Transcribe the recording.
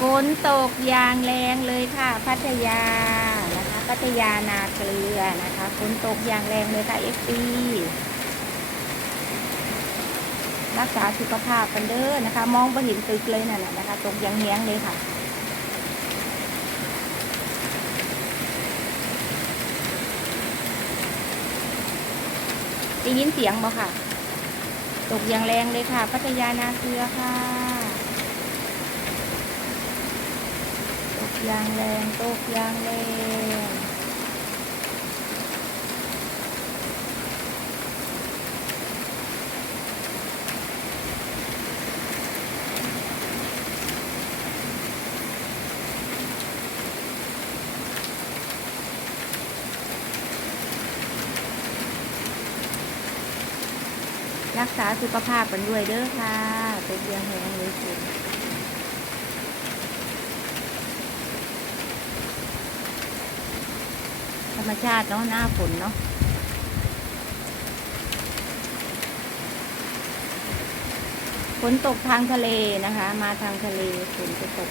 ฝนตกอย่างแรงเลยค่ะ พัทยานะคะ พัทยานาเกลือนะคะฝนตกอย่างแรงเลยค่ะเอฟซีรักษาสุขภาพกันเด้อนะคะ มองไปเห็นตึกเลยนั่นนะนะคะ ตกอย่างแย้งเลยค่ะ ได้ยินเสียงบ่ค่ะ ตกอย่างแรงเลยค่ะ พัทยานาเกลือค่ะ ตกอ ยางแรงตกยางแรงรักษาสุขภาพกันด้วยเด้อค่ะตกอย่างแรงเลยคุณ รรมชาติเนาะหน้าฝนเนาะฝนตกทางทะเลนะคะ มาทางทะเลฝนจะตก